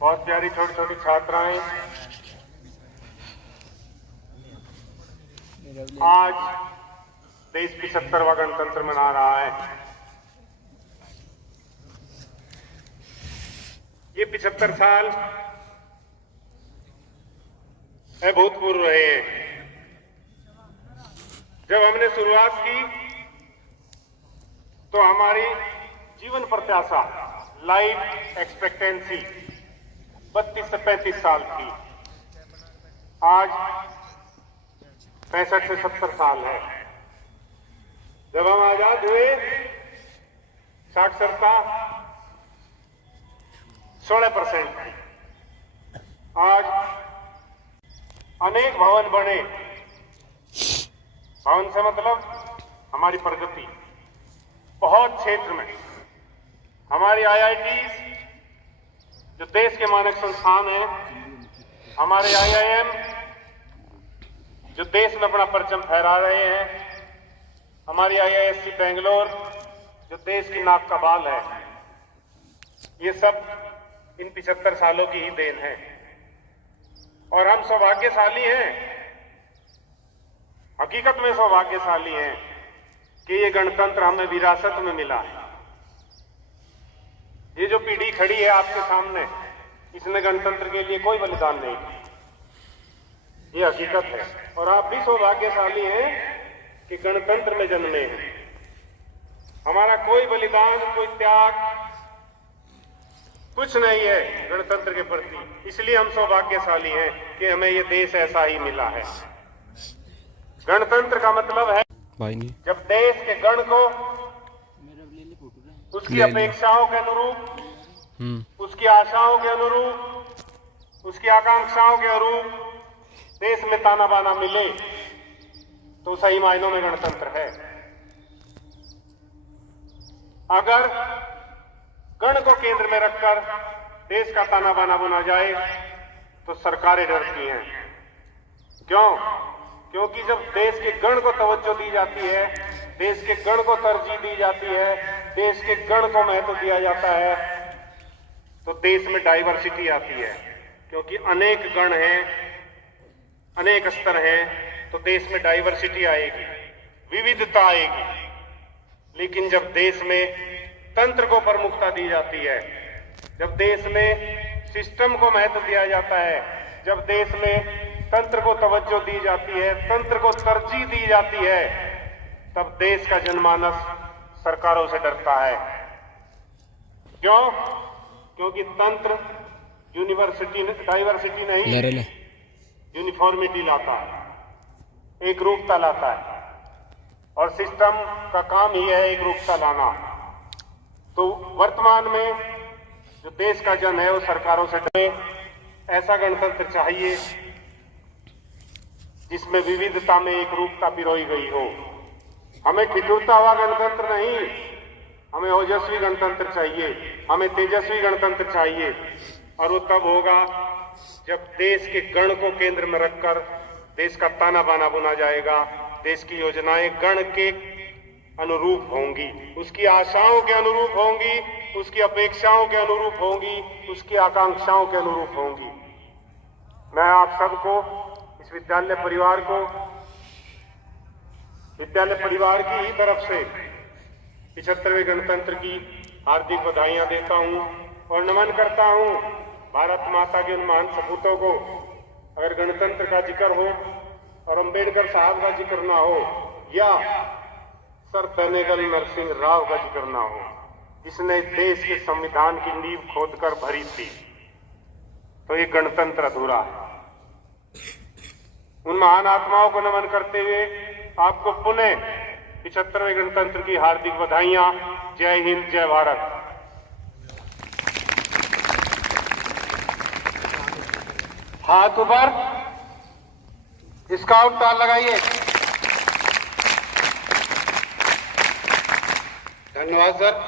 बहुत प्यारी छोटी छोटी छात्राएं आज देश 75वां गणतंत्र मना रहा है। ये 75 साल अभूतपूर्व रहे हैं। जब हमने शुरुआत की तो हमारी जीवन प्रत्याशा लाइफ एक्सपेक्टेंसी 32 से 35 साल थी। आज 65 से 70 साल है। जब हम आजाद हुए साक्षरता 16% थी। आज अनेक भवन बने। भवन से मतलब हमारी प्रगति बहुत क्षेत्र में। हमारी आईआईटीज जो देश के मानक संस्थान हैं, हमारे आईआईएम जो देश में अपना परचम फहरा रहे हैं, हमारी आईआईएससी बेंगलोर जो देश की नाक का बाल है, ये सब इन 75 सालों की ही देन है। और हम सौभाग्यशाली हैं, हकीकत में सौभाग्यशाली हैं कि ये गणतंत्र हमें विरासत में मिला है। ये जो पीढ़ी खड़ी है आपके सामने, इसने गणतंत्र के लिए कोई बलिदान नहीं किया। ये हकीकत है। और आप भी सौभाग्यशाली हैं कि गणतंत्र में जन्मे हैं। हमारा कोई बलिदान, कोई त्याग कुछ नहीं है गणतंत्र के प्रति। इसलिए हम सौभाग्यशाली हैं कि हमें ये देश ऐसा ही मिला है। गणतंत्र का मतलब है जब देश के गण को उसकी अपेक्षाओं के अनुरूप, उसकी आशाओं के अनुरूप, उसकी आकांक्षाओं के अनुरूप देश में ताना बाना मिले तो सही मायनों में गणतंत्र है। अगर गण को केंद्र में रखकर देश का ताना बाना बुना जाए तो सरकारें डरती हैं। क्यों? क्योंकि जब देश के गण को तवज्जो दी जाती है, देश के गण को तरजीह दी जाती है, देश के गण को महत्व दिया जाता है, तो देश में डाइवर्सिटी आती है। क्योंकि अनेक गण हैं, अनेक स्तर हैं, तो देश में डाइवर्सिटी आएगी, विविधता आएगी। लेकिन जब देश में तंत्र को प्रमुखता दी जाती है, जब देश में सिस्टम को महत्व दिया जाता है, जब देश में तंत्र को तवज्जो दी जाती है, तंत्र को तरजीह दी जाती है, तब देश का जनमानस सरकारों से डरता है। क्यों? क्योंकि तंत्र डाइवर्सिटी नहीं, यूनिफॉर्मिटी लाता है, एक रूपता लाता है। और सिस्टम का काम ही है एक रूपता लाना। तो वर्तमान में जो देश का जन है वो सरकारों से डरे। ऐसा गणतंत्र चाहिए जिसमें विविधता में एक रूपता पिरोई गई हो। हमें ठिठुरता हुआ गणतंत्र नहीं, हमें ओजस्वी गणतंत्र चाहिए, हमें तेजस्वी गणतंत्र चाहिए। और वो तब होगा जब देश के गण को केंद्र में रखकर देश का ताना बाना बुना जाएगा। देश की योजनाएं गण के अनुरूप होंगी, उसकी आशाओं के अनुरूप होंगी, उसकी अपेक्षाओं के अनुरूप होंगी, उसकी आकांक्षाओं के अनुरूप होंगी। मैं आप सबको, इस विद्यालय परिवार को, विद्यालय परिवार की ही तरफ से 75वें गणतंत्र की हार्दिक बधाइयां देता हूं और नमन करता हूं भारत माता के उन महान सपूतों को। अगर गणतंत्र का जिक्र हो और अंबेडकर साहब का जिक्र ना हो, या सर पेनेगल नरसिंह राव का जिक्र ना हो, जिसने देश के संविधान की नींव खोदकर भरी थी, तो ये गणतंत्र अधूरा है। उन महान आत्माओं को नमन करते हुए आपको पुनः 75वें गणतंत्र की हार्दिक बधाइयां। जय हिंद, जय भारत। हाथ ऊपर, स्काउट ताल लगाइए। धन्यवाद सर।